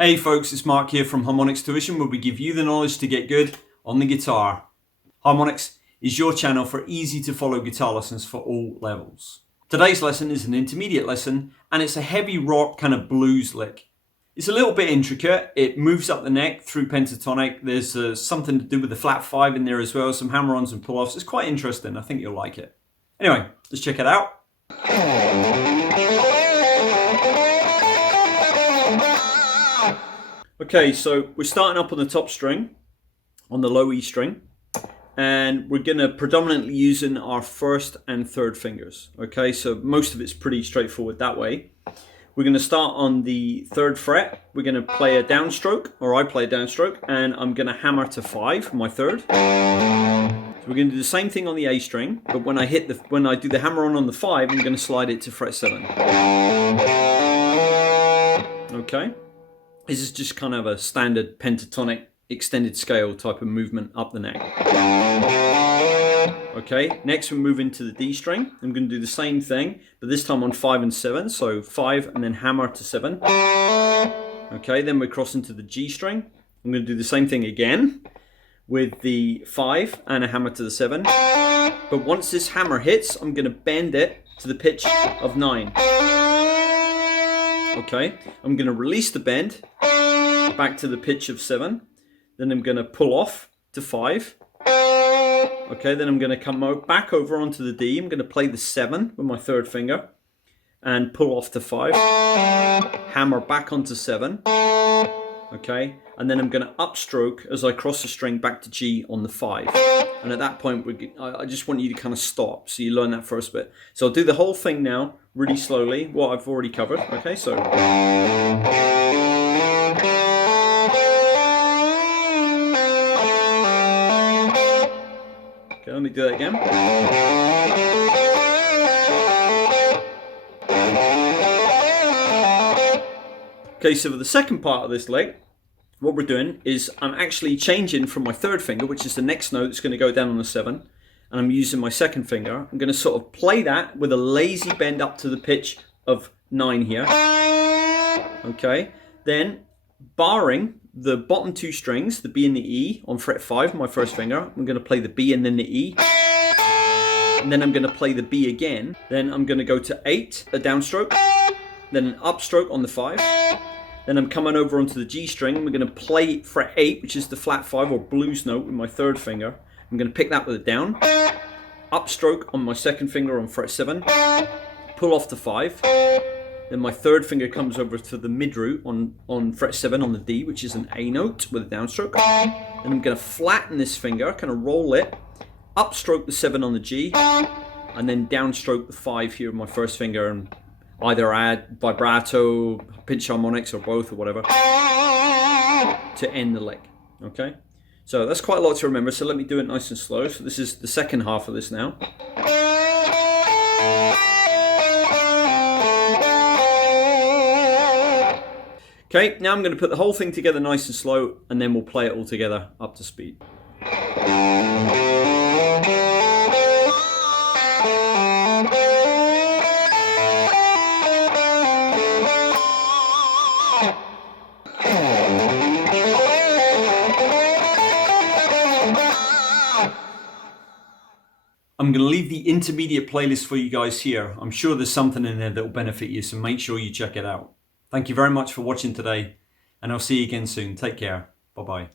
Hey folks, it's Mark here from Harmonix Tuition, where we give you the knowledge to get good on the guitar. Harmonix is your channel for easy to follow guitar lessons for all levels. Today's lesson is an intermediate lesson, and it's a heavy rock kind of blues lick. It's a little bit intricate. It moves up the neck through pentatonic. There's something to do with the flat 5 in there as well, some hammer-ons and pull-offs. It's quite interesting. I think you'll like it. Anyway, let's check it out. Okay, so we're starting up on the top string, on the low E string, and we're going to predominantly using our first and third fingers. Okay, so most of it's pretty straightforward that way. We're going to start on the 3rd fret. We're going to play a downstroke, or I play a downstroke, and I'm going to hammer to 5, my 3rd. So we're going to do the same thing on the A string, but when I do the hammer on the 5, I'm going to slide it to fret 7. Okay. This is just kind of a standard pentatonic extended scale type of movement up the neck. Okay, next we move into the D string. I'm going to do the same thing, but this time on 5 and 7. So 5 and then hammer to 7. Okay, then we cross into the G string. I'm going to do the same thing again with the 5 and a hammer to the 7. But once this hammer hits, I'm going to bend it to the pitch of 9. Okay, I'm going to release the bend back to the pitch of 7. Then I'm going to pull off to 5. Okay, then I'm going to come back over onto the D. I'm going to play the 7 with my 3rd finger and pull off to 5. Hammer back onto 7. Okay, and then I'm going to upstroke as I cross the string back to G on the 5. And at that point, I just want you to kind of stop, so you learn that first bit. So I'll do the whole thing now, really slowly, what I've already covered. Okay, so. Okay, let me do that again. Okay, so for the second part of this lick, what we're doing is I'm actually changing from my 3rd finger, which is the next note that's going to go down on the 7, and I'm using my 2nd finger. I'm going to sort of play that with a lazy bend up to the pitch of 9 here. Okay, then barring the bottom 2 strings, the B and the E on fret 5, my 1st finger, I'm going to play the B and then the E. And then I'm going to play the B again. Then I'm going to go to 8, a downstroke, then an upstroke on the 5. Then I'm coming over onto the G string. We're going to play fret 8, which is the flat 5 or blues note with my 3rd finger. I'm going to pick that with a down. Upstroke on my 2nd finger on fret 7. Pull off to 5. Then my 3rd finger comes over to the mid root on fret 7 on the D, which is an A note with a downstroke. Then I'm going to flatten this finger, kind of roll it, upstroke the 7 on the G, and then downstroke the 5 here with my 1st finger and either add vibrato, pinch harmonics, or both, or whatever, to end the lick. Okay? So that's quite a lot to remember, so let me do it nice and slow. So this is the second half of this now. Okay, now I'm going to put the whole thing together nice and slow, and then we'll play it all together up to speed. I'm going to leave the intermediate playlist for you guys here. I'm sure there's something in there that will benefit you, so make sure you check it out. Thank you very much for watching today, and I'll see you again soon. Take care. Bye-bye.